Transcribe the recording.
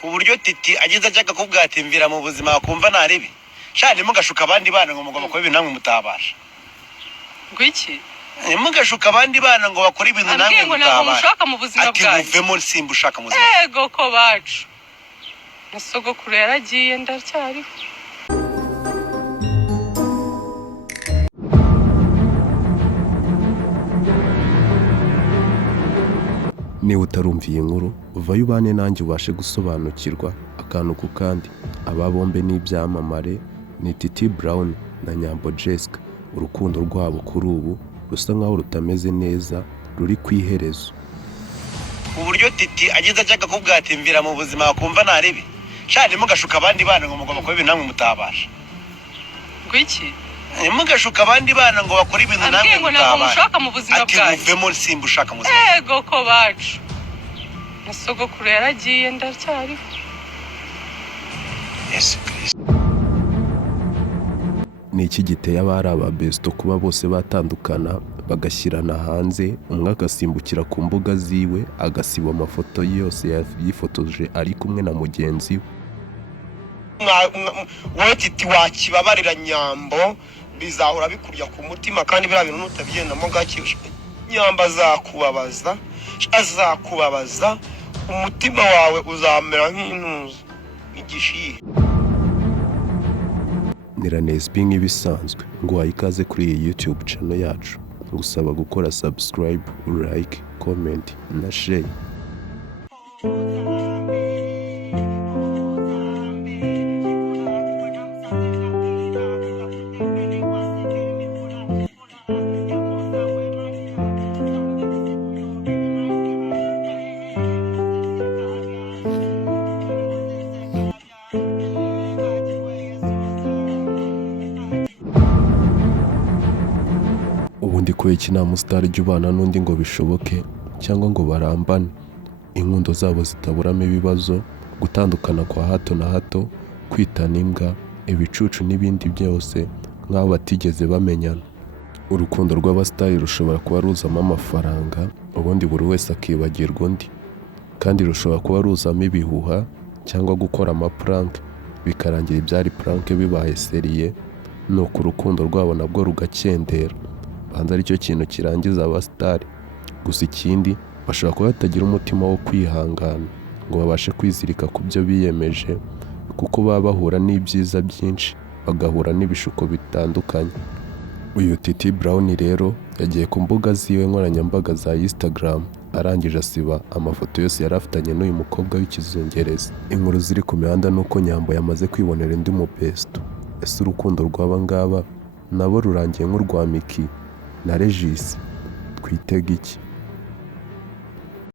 ku buryo Titi ageze ajyaga kubwatimvira mu buzima akumva naribi shani mugashuka abandi bana ngo mugomba kuba ibintu namwe mutabasha ngwiki mugashuka abandi bana ngo bakora ibintu namwe mutabasha ati muvemo simba ushaka muzima ego ko bacu nasogokuru yaragiye ndacyari niba utarumviye inkuru uvayo ubane nanjye ubashe gusobanukirwa akantu ku kandi. Aba bombe n'ibyamamare ni Titi Brown na Nyambo Jessica. Urukundo rwabo kuri ubu rusa nkaho rutameze neza, ruri ku iherezo. ku buryo Titi ageze ajyaga kubwatimvira mu buzima akumva naribi shani mugashuka abandi bana ngo mugomba kuba ibintu namwe mutabasha ngwiki mugashuka abandi bana ngo bakora ibintu namwe mutabasha ati muvemo simba ushaka muzima ego ko bacu nasogokuru yaragiye ndacyari Yesu Kristo. Ni iki giteye abari ababesto kuba bose batandukana bagashyirana hanze, umwe agasimbukira ku mbuga ziwe agasiba amafoto yose yifotoje ari kumwe na mugenzi we. Wowe Titi wakibabarira Nyambo bizahora bikurya ku mutima kandi bira bintu nutabigendamo gake Nyamba azakubabaza umutima wawe uzamera nk'intuzi igishihe. Niranezbi nk'ibisanzwe ngo wayikaze kuri iyi YouTube channel yacu, ngusaba gukora subscribe, like, comment na share. Ubundi ko iki nta musitari ujya ubana n'undi ngo bishoboke cyangwa ngo barambane, inkundo zabo zitaburamo ibibazo, gutandukana kwa hato na hato, kwitana imbwa, ibicucu n'ibindi byose nk'aho batigeze bamenyana. Urukundo rw'abasitari rushobora kuba ruzamo amafaranga ubundi buri wese akibagirwa undi, kandi rushobora kuba ruzamo ibihuha cyangwa gukora amaprank bikarangira ibyari prank bibaye seriye, nuko urukundo rwabo nabwo rugakendera. Banza aricyo kintu kirangiza abasitari. Gusa ikindi bashobora kuba batagira umutima wo kwihangana ngo babashe kwizirika ku byo biyemeje, kuko baba bahura n'ibyiza byinshi bagahura n'ibishuko bitandukanye. Uyu Titi Brown rero yagiye ku mbuga ziwe nkoranyambaga za Instagram arangije asiba amafoto yose yarafitanye n'uyu mukobwa w'ikizungereza. Inkuru ziri ku mihanda nuko Nyambo yamaze kwibonera undi mubesto. Ese urukundo rw'aba ngaba nabo rurangiye nk'urwa Miki na Regis? Twitega iki?